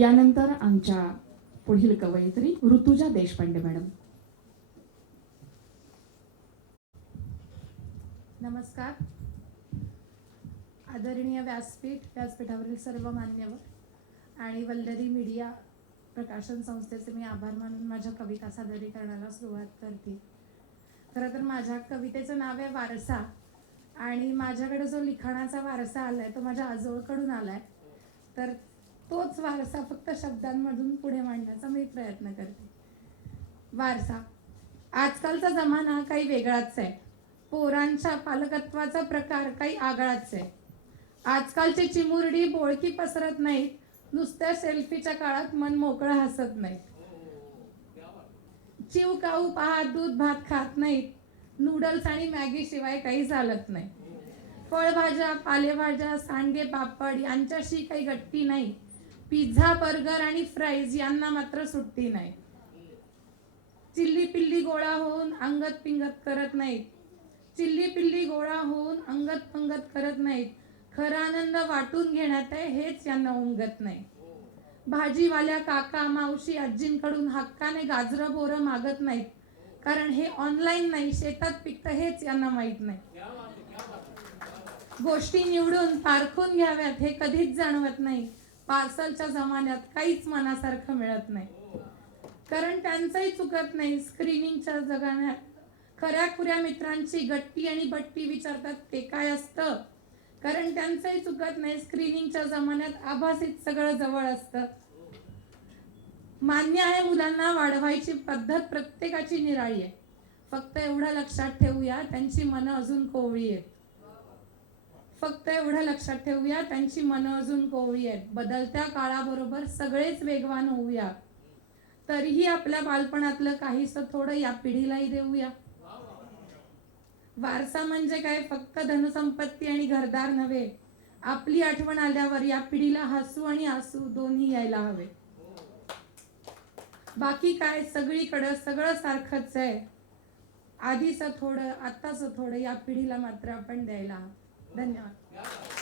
यानंतर आमच्या पुढील कवयित्री ऋतुजा देशपांडे मॅडम. नमस्कार. आदरणीय व्यासपीठ व्यासपीठावरील सर्व मान्यवर आणि वल्लरी मीडिया प्रकाशन संस्थेचे मी आभार मानून माझ्या कविता सादरीकरणाला सुरुवात करते. खरं तर माझ्या कवितेचं नाव आहे वारसा आणि माझ्याकडे जो लिखाणाचा वारसा आलाय तो माझ्या आजोळकडून आलाय. तर तोच वारसा फक्त शब्दांमधून पुढे मांडण्याचा मी प्रयत्न करते. वारसा. आजकालचा जमाना काही वेगळाच आहे. पोरांच्या पालकत्वाचा प्रकार काही आगळाच आहे. आजकालची चिमुरडी बोळकी पसरत नाहीत नुसत्या सेल्फीच्या काळात मन मोकळं हसत नाहीत. चिव काऊ पहा दूध भात खात नाहीत. नूडल्स आणि मॅगी शिवाय काही चालत नाही. फळभाज्या पालेभाज्या सांडगे पापड यांच्याशी काही गट्टी नाही. पिझ्झा बर्गर आणि फ्राईज यांना मात्र सुट्टी नाही. चिल्ली पिल्ली गोळा होऊन अंगत पिंगत करत नाहीत. चिल्ली पिल्ली गोळा होऊन अंगत पंगत करत नाहीत. खरा आनंद वाटून घेण्यात आहे हेच यांना उमगत नाही. भाजीवाल्या काका मावशी आजींकडून हक्काने गाजरं बोरं मागत नाहीत. कारण हे ऑनलाईन नाही शेतात पिकतं हेच यांना माहीत नाही. गोष्टी निवडून पारखून घ्याव्यात हे कधीच जाणवत नाही. पार्सलच्या जमान्यात काहीच मनासारखं मिळत नाही. कारण त्यांचंही चुकत नाही. स्क्रीनिंगच्या जगाण्यात खऱ्या खुऱ्या मित्रांची गट्टी आणि बट्टी विचारतात ते काय असतं? कारण त्यांचंही चुकत नाही. स्क्रीनिंगच्या जमान्यात आभासीत सगळं जवळ असतं. मान्य आहे मुलांना वाढवायची पद्धत प्रत्येकाची निराळी आहे. फक्त एवढं लक्षात ठेवूया त्यांची मनं अजून कोवळी आहेत. फक्त एवढं लक्षात ठेवूया त्यांची मनं अजून कोवळी आहेत. बदलत्या काळाबरोबर सगळेच वेगवान होऊया. तरीही आपल्या बालपणातलं काहीसं थोडं या पिढीलाही देऊया. वारसा म्हणजे काय? फक्त धनसंपत्ती आणि घरदार नव्हे. आपली आठवण आल्यावर या पिढीला हसू आणि आसू दोन्ही यायला हवे. बाकी काय? सगळीकडं सगळं सारखंच आहे. आधीचं थोडं आत्ताचं थोडं या पिढीला मात्र आपण द्यायला हवं. धन्यवाद.